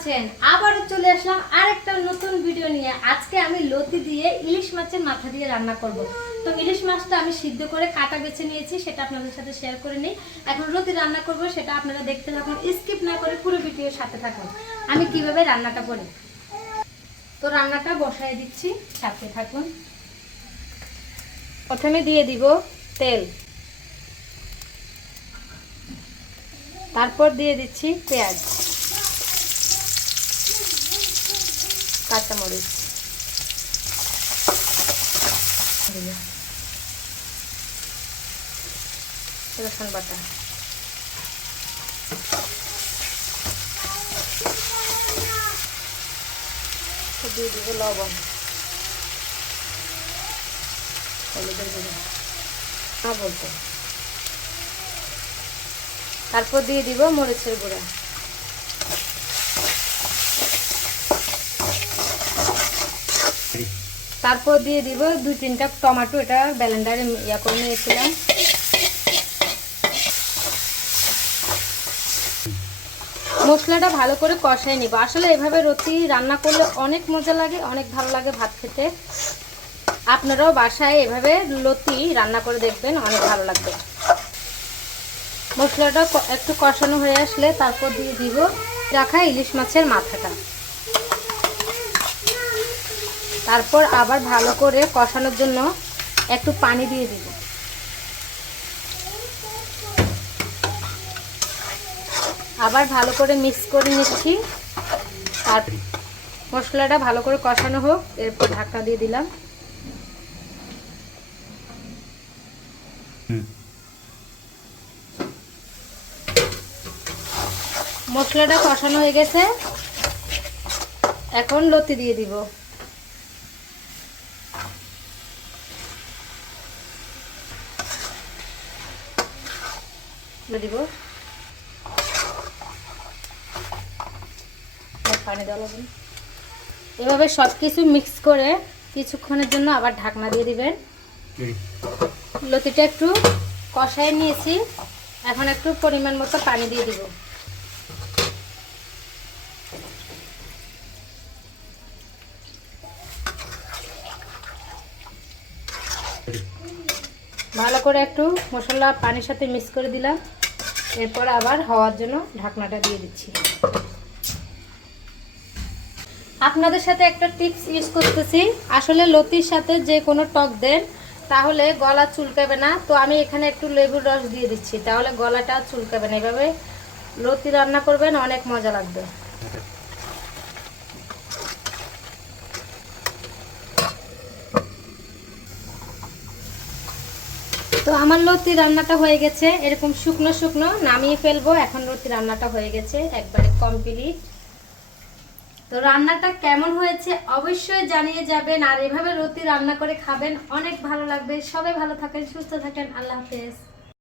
আছেন? আবারও চলে আসলাম আরেকটা নতুন ভিডিও নিয়ে। আজকে আমি লতি দিয়ে ইলিশ মাছের মাথা দিয়ে রান্না করব। তো ইলিশ মাছটা আমি সিদ্ধ করে কাটা বেছে নিয়েছি, সেটা আপনাদের সাথে শেয়ার করে নিই। এখন লতি রান্না করব, সেটা আপনারা দেখতে থাকুন, স্কিপ না করে পুরো ভিডিওর সাথে থাকুন আমি কিভাবে রান্নাটা করি। তো রান্নাটা বসায় দিচ্ছি, সাথে থাকুন। প্রথমে দিয়ে দিব তেল, তারপর দিয়ে দিচ্ছি পেঁয়াজ, কাঁচামরিচ, রসুন বাটা, দিয়ে দিব লবণ, হলুদের গুঁড়ো বলতে, তারপর দিয়ে দিব মরিচের গুঁড়া, তারপর দিয়ে দিব 2-3টা টমেটো, এটা ব্লেন্ডারে করে নিয়েছিলাম। মশলাটা ভালো করে কষাই নিব। আসলে এভাবে রুটি রান্না করলে অনেক মজা লাগে, অনেক ভালো লাগে ভাত খেতে। আপনারাও বাসায় এভাবে লতি রান্না করে দেখবেন, অনেক ভালো লাগবে। মশলাটা একটু কষানো হয়ে আসলে তারপর দিয়ে দিব রাখা ইলিশ মাছের মাথাটা। তারপর আবার ভালো করে কষানোর জন্য একটু পানি দিয়ে দিব। আবার ভালো করে মিক্স করে নিচ্ছি। আর মশলাটা ভালো করে কষানো হোক, এরপর ঢাকনা দিয়ে দিলাম। মশলাটা কষানো হয়ে গেছে, এখন লতি দিয়ে দিব। দিব পানি দেওয়া লাগবে। এভাবে সব কিছু মিক্স করে কিছুক্ষণের জন্য আবার ঢাকনা দিয়ে দিবেন। লতিটা একটু কষায় নিয়েছি, এখন একটু পরিমাণ মতো পানি দিয়ে দিব। ভালো করে একটু মশলা পানির সাথে মিক্স করে দিলাম। এরপর আবার হওয়ার জন্য ঢাকনাটা দিয়ে দিচ্ছি। আপনাদের সাথে একটা টিপস ইউজ করতেছি। আসলে লতির সাথে যে কোনো টক দেন তাহলে গলা চুলকাবে না। তো আমি এখানে একটু লেবুর রস দিয়ে দিচ্ছি, তাহলে গলাটা চুলকাবে না। এভাবে লতি রান্না করবেন, অনেক মজা লাগবে। তো আমার লতি রান্নাটা হয়ে গেছে, এরকম শুকনো শুকনো নামিয়ে ফেলবো। এখন লতি রান্নাটা হয়ে গেছে একবারে কমপ্লিট। তো রান্নাটা কেমন হয়েছে অবশ্যই জানিয়ে যাবেন, আর এভাবে লতি রান্না করে খাবেন, অনেক ভালো লাগবে। সবাই ভালো থাকেন, সুস্থ থাকেন, আল্লাহ হাফেজ।